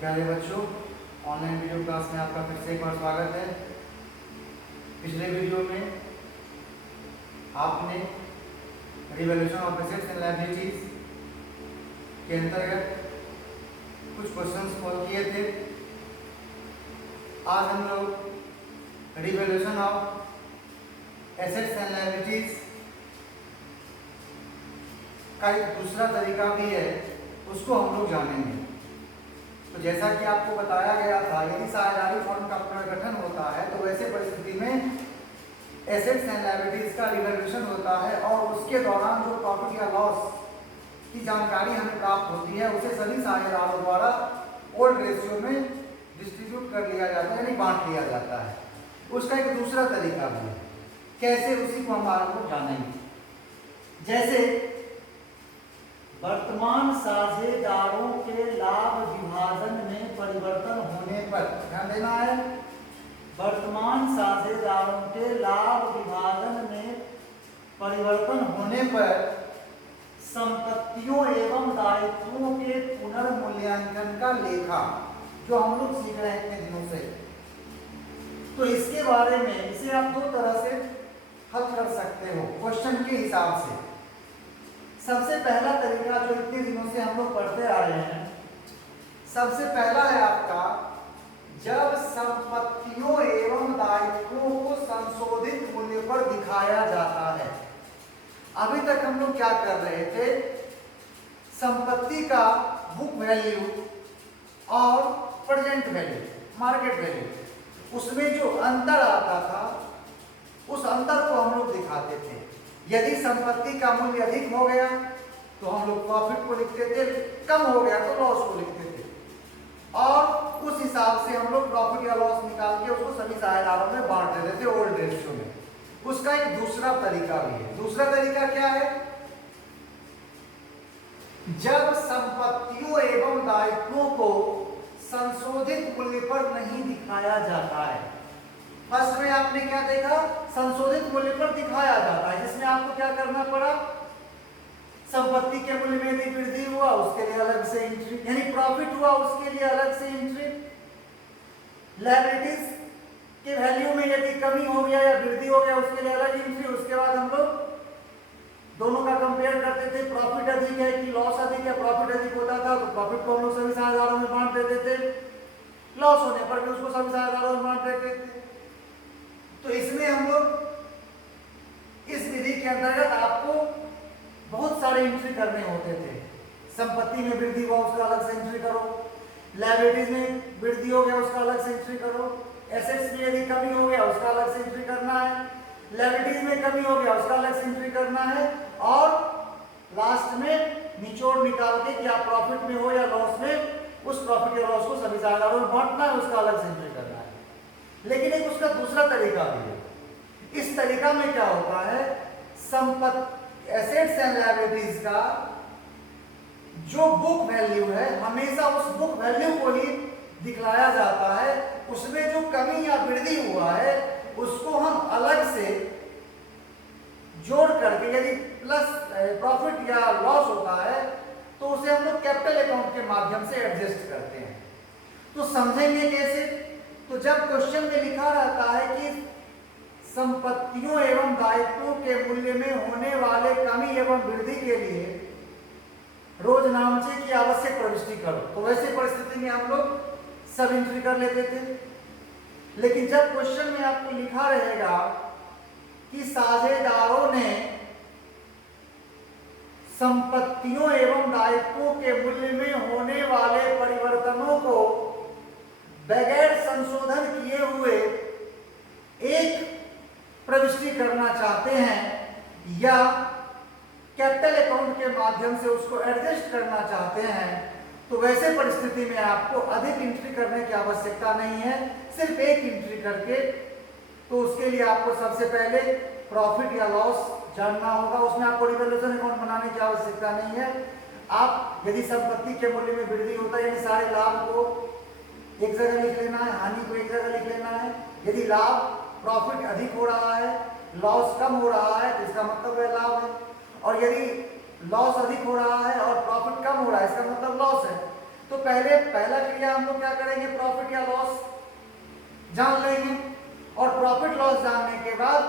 प्यारे बच्चों, online video class में आपका फिर से एक बार स्वागत है। पिछले वीडियो में आपने revolution of assets and liabilities के अंतर्गत कुछ क्वेश्चंस सॉल्व किए थे। आज हम लोग revolution of assets and liabilities का एक दूसरा तरीका भी है, उसको हम लोग जानेंगे। तो जैसा कि आपको बताया गया था, यदि साझेदारी फर्म का पुनर्गठन होता है तो वैसे परिस्थिति में एसेट्स एंड लायबिलिटीज का रिवॉल्यूशन होता है और उसके दौरान जो प्रॉफिट या लॉस की जानकारी हमें प्राप्त होती है उसे सभी साझेदारों द्वारा ओल्ड रेशियो में डिस्ट्रीब्यूट कर लिया जाता है, यानी बांट लिया जाता है। उसका एक दूसरा तरीका भी है, कैसे उसी को हम आप लोग जानेंगे। जैसे वर्तमान साझेदारों के लाभ विभाजन में परिवर्तन होने पर, ध्यान देना है, वर्तमान साझेदारों के लाभ विभाजन में परिवर्तन होने पर संपत्तियों एवं दायित्वों के पुनर्मूल्यांकन का लेखा, जो हम लोग सीख रहे हैं इतने दिनों से। तो इसके बारे में इसे आप दो तरह से हल कर सकते हो क्वेश्चन के हिसाब से। सबसे पहला तरीका जो इतने दिनों से हम लोग पढ़ते आ रहे हैं, सबसे पहला है आपका, जब संपत्तियों एवं दायित्वों को संशोधित मूल्य पर दिखाया जाता है। अभी तक हम लोग क्या कर रहे थे, संपत्ति का बुक वैल्यू और प्रेजेंट वैल्यू, मार्केट वैल्यू, उसमें जो अंतर आता था उस अंतर को हम लोग दिखाते थे। यदि संपत्ति का मूल्य अधिक हो गया तो हम लोग प्रॉफिट को लिखते थे, कम हो गया तो लॉस को लिखते थे, और उस हिसाब से हम लोग प्रॉफिट या लॉस निकाल के उसको सभी साझेदारों में बांट देते थे ओल्ड रेशियो में। उसका एक दूसरा तरीका भी है। दूसरा तरीका क्या है, जब संपत्तियों एवं दायित्वों को संशोधित मूल्य पर नहीं दिखाया जाता है। फर्स्ट में आपने क्या देखा, संशोधित मूल्य पर दिखाया जाता है, जिसमें आपको क्या करना पड़ा, संपत्ति के मूल्य में यदि वृद्धि हुआ उसके लिए अलग से एंट्री, यानी प्रॉफिट हुआ उसके लिए अलग से एंट्री, लायबिलिटीज के वैल्यू में यदि कमी हो गया या वृद्धि हो गया उसके लिए अलग एंट्री। उसके बाद हम लोग दोनों का कंपेयर करते थे, प्रॉफिट अधिक है कि लॉस अधिक है। प्रॉफिट अधिक होता था तो प्रॉफिट को हम लोग सभी साझेदारों में बांट देते थे, लॉस होने पर भी उसको सभी साझेदारों में बांट देते थे। तो इसमें हम लोग इस विधि के अंतर्गत आपको बहुत सारे एंट्री करने होते थे। संपत्ति में वृद्धि हुआ उसका अलग से एंट्री करो, लायबिलिटीज में वृद्धि हो गया उसका अलग से एंट्री करो, एसेट्स में यदि कमी हो गया उसका अलग से एंट्री करना है, लायबिलिटीज में कमी हो गया उसका अलग से एंट्री करना है, और लास्ट में निचोड़ निकाल के क्या प्रॉफिट में हो या लॉस में उस प्रॉफिट या लॉस को सभी साझेदारों में बांटना है, उसका अलग से एंट्री करना है। लेकिन एक उसका दूसरा तरीका भी है। इस तरीका में क्या होता है, संपत्ति एसेट्स एंड लायबिलिटीज का जो बुक वैल्यू है हमेशा उस बुक वैल्यू को ही दिखलाया जाता है। उसमें जो कमी या वृद्धि हुआ है उसको हम अलग से जोड़ करके, यदि प्लस प्रॉफिट या लॉस होता है तो उसे हम लोग कैपिटल अकाउंट के माध्यम से एडजस्ट करते हैं। तो समझेंगे कैसे, तो जब क्वेश्चन में लिखा रहता है कि संपत्तियों एवं दायित्वों के मूल्य में होने वाले कमी एवं वृद्धि के लिए रोज नामचे की आवश्यक प्रविष्टि करो, तो वैसे परिस्थिति में हम लोग सब एंट्री कर लेते थे। लेकिन जब क्वेश्चन में आपको लिखा रहेगा कि साझेदारों ने संपत्तियों एवं दायित्वों के मूल्य में होने वाले परिवर्तनों को बगैर संशोधन किए हुए एक प्रविष्टि करना चाहते हैं या कैपिटल अकाउंट के माध्यम से उसको एडजस्ट करना चाहते हैं, तो वैसे परिस्थिति में आपको अधिक एंट्री करने की आवश्यकता नहीं है, सिर्फ एक एंट्री करके। तो उसके लिए आपको सबसे पहले प्रॉफिट या लॉस जानना होगा, उसमें आपको रिवॉल्यूशन अकाउंट बनाने की आवश्यकता नहीं है। आप यदि संपत्ति के मूल्य में वृद्धि होता है यानी सारे लाभ को एक जगह लिख लेना है, हानि को एक जगह लिख लेना है। यदि लाभ प्रॉफिट अधिक हो रहा है, लॉस कम हो रहा है, तो इसका मतलब है लाभ है, और यदि लॉस अधिक हो रहा है और प्रॉफिट कम हो रहा है इसका मतलब लॉस है। तो पहला क्रिया हम लोग क्या करेंगे, प्रॉफिट या लॉस जान लेंगे, और प्रॉफिट लॉस जानने के बाद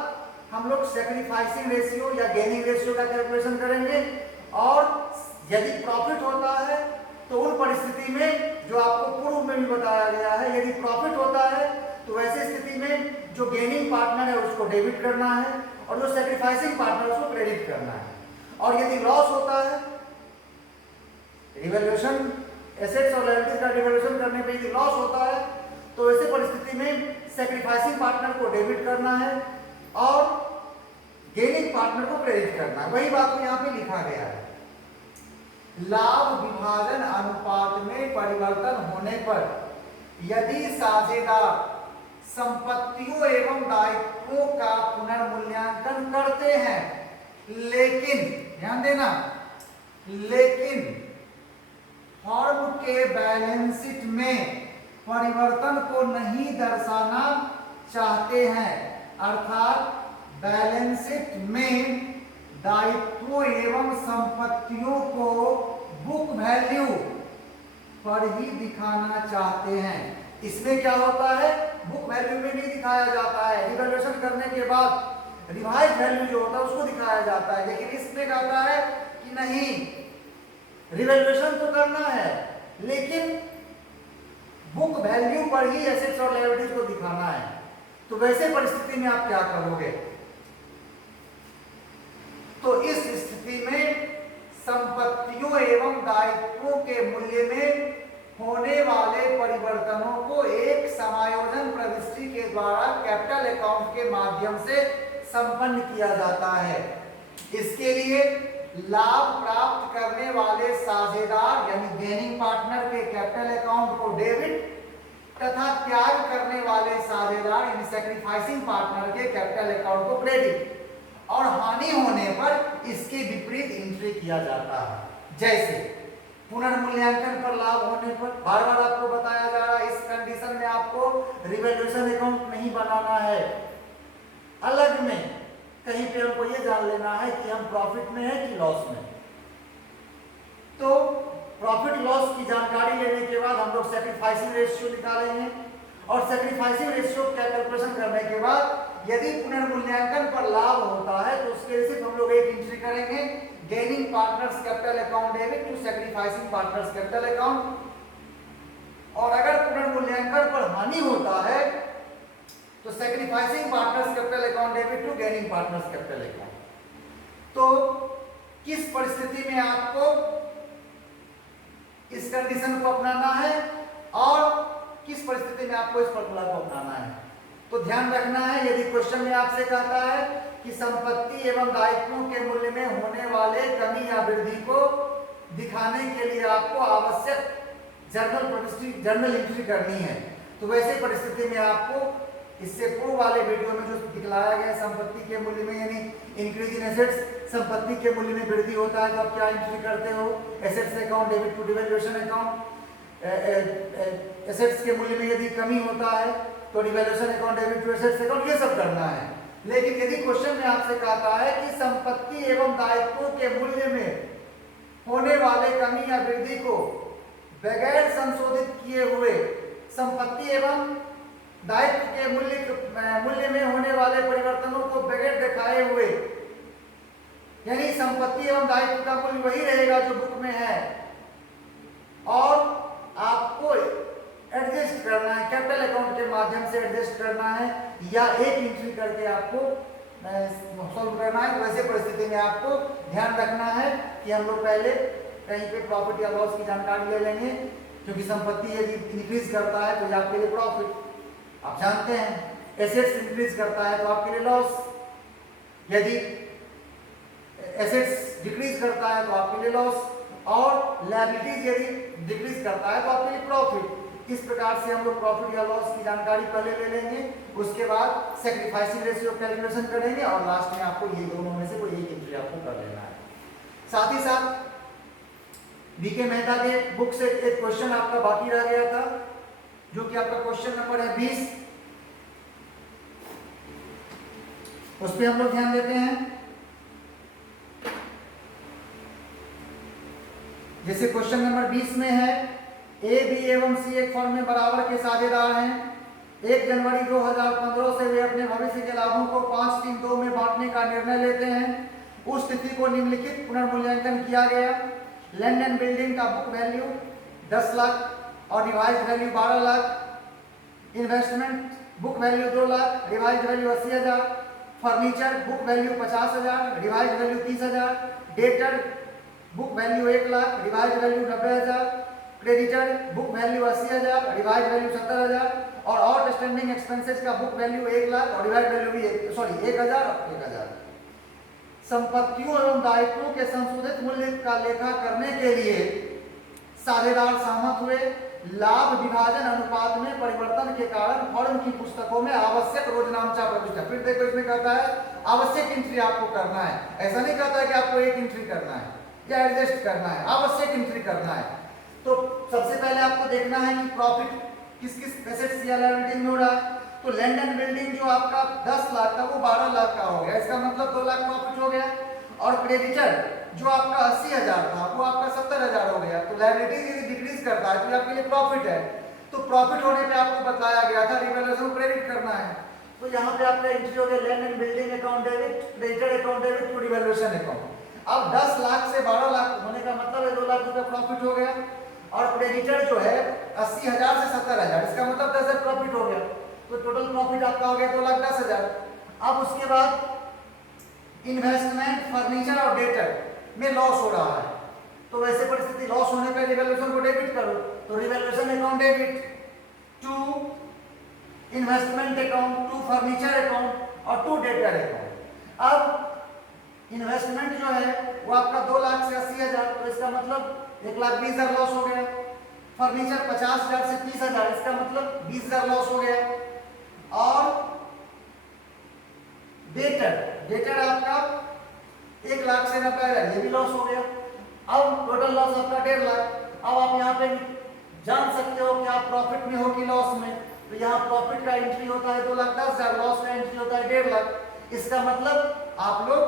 हम लोग सैक्रिफाइसिंग रेशियो या गेनिंग रेशियो का कैलकुलेशन करेंगे। और यदि प्रॉफिट होता है तो उन परिस्थिति में जो आपको पूर्व में भी बताया गया है, यदि प्रॉफिट होता है तो वैसी स्थिति में जो गेनिंग पार्टनर है उसको डेबिट करना है और जो सैक्रिफाइसिंग पार्टनर उसको क्रेडिट करना है। और यदि लॉस होता है, रिवैल्यूएशन एसेट्स और लायबिलिटीज का रिवैल्यूएशन करने पे यदि लॉस होता है तो ऐसे परिस्थिति में सैक्रिफाइसिंग पार्टनर को डेबिट करना है और गेनिंग पार्टनर को क्रेडिट करना है। वही बात यहाँ पे लिखा गया है। लाभ विभाजन अनुपात में परिवर्तन होने पर यदि साझेदार संपत्तियों एवं दायित्वों का पुनर्मूल्यांकन करते हैं, लेकिन ध्यान देना, लेकिन फर्म के बैलेंस शीट में परिवर्तन को नहीं दर्शाना चाहते हैं, अर्थात बैलेंस शीट में दायित्वों एवं संपत्तियों को बुक वैल्यू पर ही दिखाना चाहते हैं। इसमें क्या होता है, बुक वैल्यू में नहीं दिखाया जाता है, रिवैल्यूएशन करने के बाद रिवाइज वैल्यू जो होता है उसको दिखाया जाता है। लेकिन इसमें कहता है कि नहीं, रिवैल्यूएशन तो करना है लेकिन बुक वैल्यू पर ही एसेट्स और लायबिलिटीज को दिखाना है। तो वैसे परिस्थिति में आप क्या करोगे, तो इस स्थिति में संपत्तियों एवं दायित्वों के मूल्य में होने वाले परिवर्तनों को एक समायोजन प्रविष्टि के द्वारा कैपिटल अकाउंट के माध्यम से संपन्न किया जाता है। इसके लिए लाभ प्राप्त करने वाले साझेदार यानी गेनिंग पार्टनर के कैपिटल अकाउंट को डेबिट तथा त्याग करने वाले साझेदार यानी सैक्रिफाइसिंग पार्टनर के कैपिटल अकाउंट को क्रेडिट, और हानि होने पर इसके विपरीत एंट्री किया जाता है। जैसे पुनर्मूल्यांकन पर लाभ होने पर, बार बार आपको बताया जा रहा है इस कंडीशन में आपको रिवैल्यूएशन अकाउंट नहीं बनाना है, अलग में कहीं पे हमको ये जान लेना है कि हम प्रॉफिट में है कि लॉस में। तो प्रॉफिट लॉस की जानकारी लेने के बाद हम लोग सैक्रिफाइसिंग रेशियो निकालेंगे और सैक्रिफाइसिंग रेशियो का कैलकुलेशन करने के बाद यदि पुनर्मूल्यांकन पर लाभ होता है तो उसके लिए सिर्फ हम लोग एक एंट्री करेंगे, gaining partners capital account debit to sacrificing partners capital account. और अगर पुनर्मूल्यांकन पर हानि होता है तो sacrificing partners capital account debit to gaining partners capital account. तो किस परिस्थिति में आपको इस कंडीशन को अपनाना है और किस परिस्थिति में आपको इस फॉर्मूला को अपनाना है, तो ध्यान रखना है। यदि क्वेश्चन में आपसे कहता है कि संपत्ति एवं दायित्वों के मूल्य में होने वाले कमी या वृद्धि को दिखाने के लिए आपको आवश्यक जर्नल एंट्री करनी है, तो वैसे परिस्थिति में आपको इससे पूर्व वाले वीडियो में जो दिखलाया गया संपत्ति के मूल्य में यानी इंक्रीज इन एसेट्स, संपत्ति के मूल्य में वृद्धि होता है तो आप क्या एंट्री करते हो, assets account debit to devaluation account. Assets के मूल्य में यदि कमी होता है तो devaluation account debit to assets account, ये सब करना है। लेकिन यदि क्वेश्चन में आपसे कहता है कि संपत्ति एवं दायित्वों के मूल्य में होने वाले कमी या वृद्धि को बगैर संशोधित किए हुए संपत्ति एवं दायित्व के मूल्य में होने वाले परिवर्तनों को बगैर दिखाए हुए, यानी संपत्ति एवं दायित्व का मूल्य वही रहेगा जो बुक में है और आपको एडजस्ट करना है, कैपिटल अकाउंट के माध्यम से एडजस्ट करना है या एक एंट्री करके आपको सॉल्व करना है। वैसे परिस्थिति में आपको ध्यान रखना है कि हम लोग पहले कहीं पे प्रॉफिट या लॉस की जानकारी ले लेंगे, क्योंकि संपत्ति यदि इंक्रीज करता है तो आपके लिए प्रॉफिट, आप जानते हैं, एसेट्स इंक्रीज करता है तो आपके लिए लॉस, यदि एसेट्स डिक्रीज करता है तो आपके लिए लॉस, और लायबिलिटीज यदि डिक्रीज करता है तो आपके लिए प्रॉफिट। इस प्रकार से हम लोग प्रॉफिट या लॉस की जानकारी पहले ले लेंगे, उसके बाद सैक्रिफाइसिंग रेशियो कैलकुलेशन करेंगे और लास्ट में आपको ये दोनों में से कोई एक एंट्री आपको कर लेना है। साथ ही साथ बीके मेहता के बुक से एक क्वेश्चन आपका बाकी रह गया था, जो कि आपका क्वेश्चन नंबर है 20। उस पर हम लोग ध्यान देते हैं। जैसे क्वेश्चन नंबर 20 में है ए, बी एवं सी एक फर्म में बराबर के साझेदार हैं। 1 जनवरी 2015 से वे अपने भविष्य के लाभों को 5-3-2 में बांटने का निर्णय लेते हैं। उस तिथि को निम्नलिखित पुनर्मूल्यांकन किया गया। लैंड एंड बिल्डिंग का बुक वैल्यू 10 लाख और revise value 12 lakh. Investment book value 2 lakh, revise value 80,000। Furniture book value 50,000, revise value 30,000। Debtor book value 1 lakh, revise value 90,000। Creditor book value 80,000, revise value 70,000। और आउटस्टैंडिंग एक्सपेंसेस का बुक वैल्यू 1 लाख और revise value भी 1,000। संपत्तियों एवं दायित्वों के संशोधित मूल्य का लेखा करने के लिए साझेदार सहमत हुए। लाभ विभाजन अनुपात में परिवर्तन के कारण फर्म की पुस्तकों में आवश्यक रोजनामचा प्रविष्ट है। फिर देखो इसमें कहता है आवश्यक एंट्री आपको करना है, ऐसा नहीं कहता है कि आपको एक एंट्री करना है या एडजस्ट करना है, आवश्यक एंट्री करना है। तो सबसे पहले आपको देखना है कि प्रॉफिट किस किस एसेट्स या लायबिलिटी में हो रहा है। तो लैंड एंड बिल्डिंग जो आपका 10 लाख का वो 12 लाख का हो गया, इसका मतलब 2 लाख प्रॉफिट हो गया। और क्रेडिटर जो आपका 80,000 था वो आपका 70,000 हो गया। तो लायबिलिटी यदि डिक्रीज करता है तो आपके लिए प्रॉफिट है। तो प्रॉफिट होने पे आपको बताया गया था रिवैल्यूएशन क्रेडिट करना है। तो यहाँ पे आपका एंट्री हो गया land and building account debit, creditor account debit to revaluation account. अब 10 लाख से 12 लाख होने का मतलब है 2 लाख रुपया प्रॉफिट हो गया। और क्रेडिटर जो है 80,000 से 70,000, इसका मतलब 10,000 प्रॉफिट हो गया। तो टोटल प्रॉफिट आपका हो गया 2,10,000। अब उसके बाद इन्वेस्टमेंट, फर्नीचर और डेटर में लॉस हो रहा है। तो वैसे परिस्थिति लॉस होने पर रिवैल्यूएशन को डेबिट करो। तो revaluation account debit to investment account, to furniture account और टू डेटर अकाउंट। अब इन्वेस्टमेंट जो है वो आपका 2 लाख से 80,000, तो इसका मतलब 1,20,000 लॉस हो गया। फर्नीचर 50,000 से 30,000, इसका मतलब 20,000 लॉस हो गया। और डेटर आपका 1 लाख से 90,000, ये भी लॉस हो गया। अब टोटल लॉस आपका 1.5 लाख। अब आप यहाँ पे जान सकते हो कि आप प्रॉफिट में हो कि लॉस में। तो यहाँ प्रॉफिट का एंट्री होता है 2,10,000, लॉस का एंट्री होता है 1.5 लाख। इसका मतलब आप लोग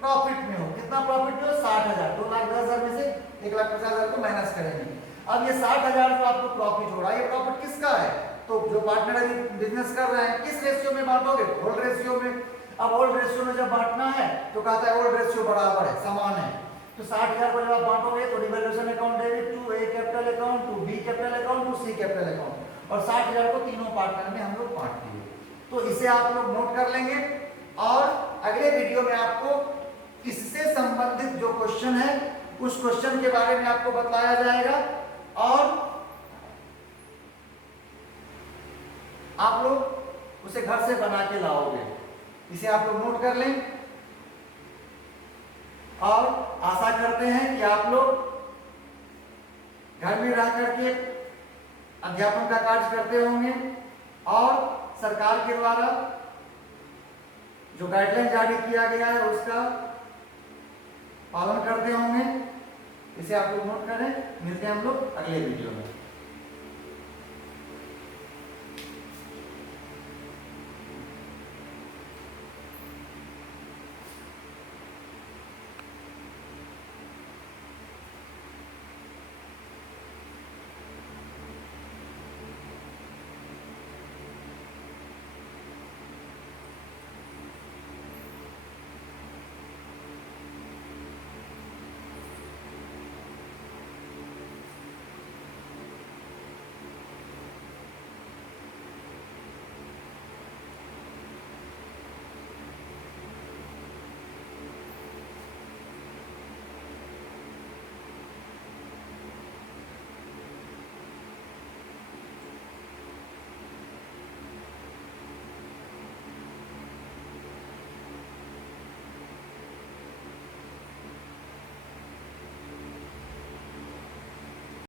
प्रॉफिट में हो। कितना प्रॉफिट में हो? 60,000। 2,10,000 में से 1,50,000 को माइनस करेंगे। अब ये 60,000 जो आपको प्रॉफिट हो रहा है, ये प्रॉफिट किसका है? तो जो पार्टनर अभी बिजनेस कर रहे हैं, किस रेशियो में बांटोगे? ओल्ड रेशियो में। अब ओल्ड रेशियो में जब बांटना है तो कहता है ओल्ड रेशियो बराबर है, समान है। तो 60,000 को जब आप बांटोगे तो revaluation account debit to A capital account, to B capital account, to C capital account. और 60,000 को तीनों पार्टनर में हम लोग बांट दिए। तो इसे आप लोग नोट कर लेंगे और अगले वीडियो में आपको इससे संबंधित जो क्वेश्चन है उस क्वेश्चन के बारे में आपको बताया जाएगा और आप लोग उसे घर से बना के लाओगे। इसे आप लोग नोट कर लें और आशा करते हैं कि आप लोग घर में रह करके अध्यापन का कार्य करते होंगे और सरकार के द्वारा जो गाइडलाइन जारी किया गया है उसका पालन करते होंगे। इसे आप लोग नोट करें। मिलते हैं हम लोग अगले वीडियो में।